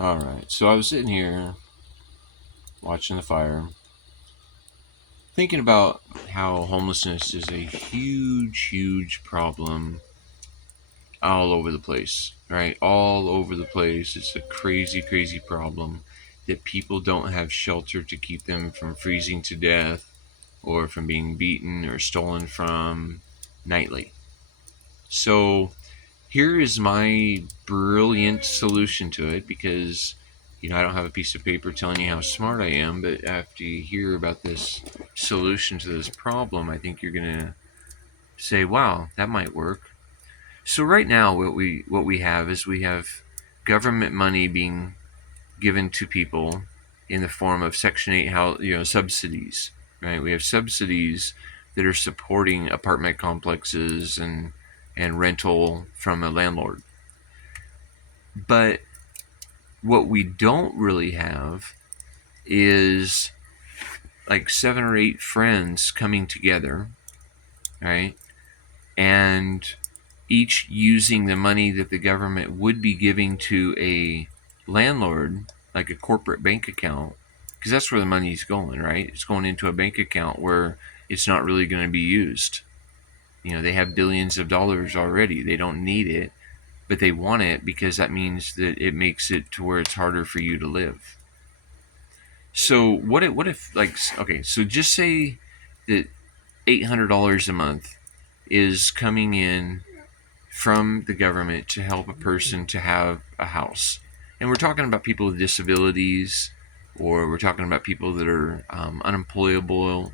All right. So I was sitting here watching the fire, thinking about how homelessness is a huge, huge problem all over the place, right? All over the place. It's a crazy, crazy problem that people don't have shelter to keep them from freezing to death or from being beaten or stolen from nightly. So here is my brilliant solution to it because I don't have a piece of paper telling you how smart I am, but after you hear about this solution to this problem, I think you're going to say, "Wow, that might work." So right now what we have is we have government money being given to people in the form of Section 8 subsidies, right? We have subsidies that are supporting apartment complexes and rental from a landlord. But what we don't really have is like 7 or 8 friends coming together, right? And each using the money that the government would be giving to a landlord, like a corporate bank account, because that's where the money's going, right? It's going into a bank account where it's not really going to be used. They have billions of dollars already. They don't need it, but they want it because that means that it makes it to where it's harder for you to live. So what if like, okay, so just say that $800 a month is coming in from the government to help a person to have a house. And we're talking about people with disabilities, or we're talking about people that are unemployable,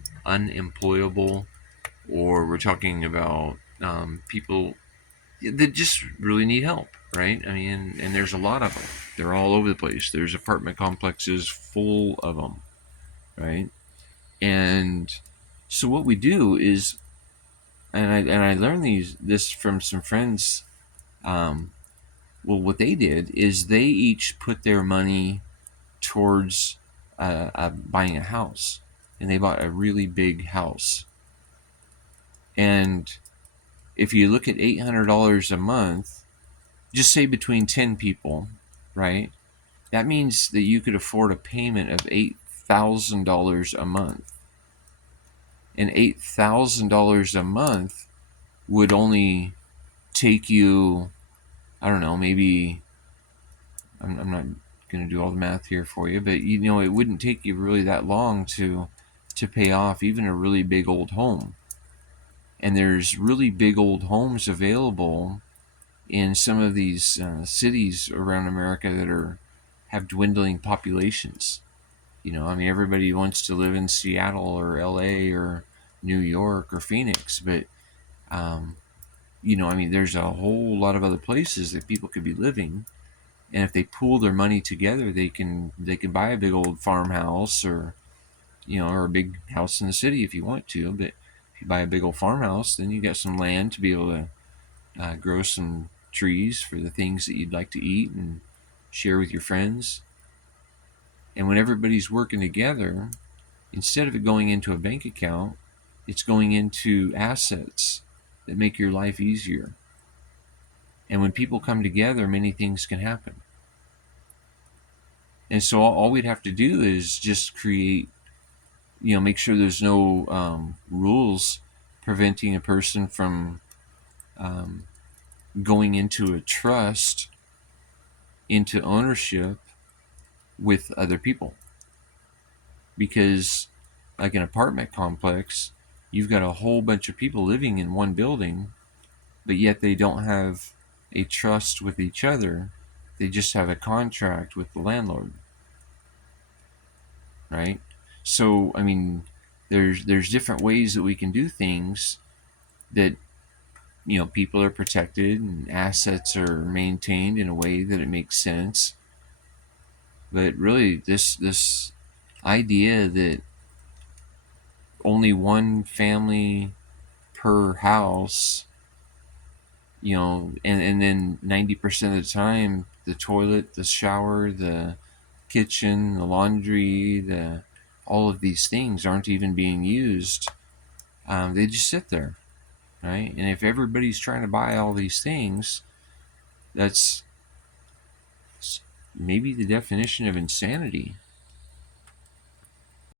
or we're talking about people that just really need help, right? I mean, and there's a lot of them. They're all over the place. There's apartment complexes full of them, right? And so what we do is, and I learned this from some friends. Well, what they did is they each put their money towards buying a house, and they bought a really big house. And if you look at $800 a month, just say between 10 people, right? That means that you could afford a payment of $8,000 a month. And $8,000 a month would only take you, I don't know, maybe, I'm not going to do all the math here for you, but it wouldn't take you really that long to pay off even a really big old home. And there's really big old homes available in some of these cities around America that have dwindling populations. I mean, everybody wants to live in Seattle or LA or New York or Phoenix, but um, I mean, there's a whole lot of other places that people could be living, and if they pool their money together, they can buy a big old farmhouse, or a big house in the city if you want to. But if you buy a big old farmhouse, then you got some land to be able to grow some trees for the things that you'd like to eat and share with your friends. And when everybody's working together, instead of it going into a bank account, it's going into assets that make your life easier. And when people come together, many things can happen. And so all we'd have to do is just create, make sure there's no rules preventing a person from um, going into a trust, into ownership with other people. Because, like an apartment complex, you've got a whole bunch of people living in one building, but yet they don't have a trust with each other. They just have a contract with the landlord, right? So, I mean, there's different ways that we can do things that people are protected and assets are maintained in a way that it makes sense. But really, this idea that only one family per house, and then 90% of the time, the toilet, the shower, the kitchen, the laundry, all of these things aren't even being used. They just sit there, right? And if everybody's trying to buy all these things, that's maybe the definition of insanity.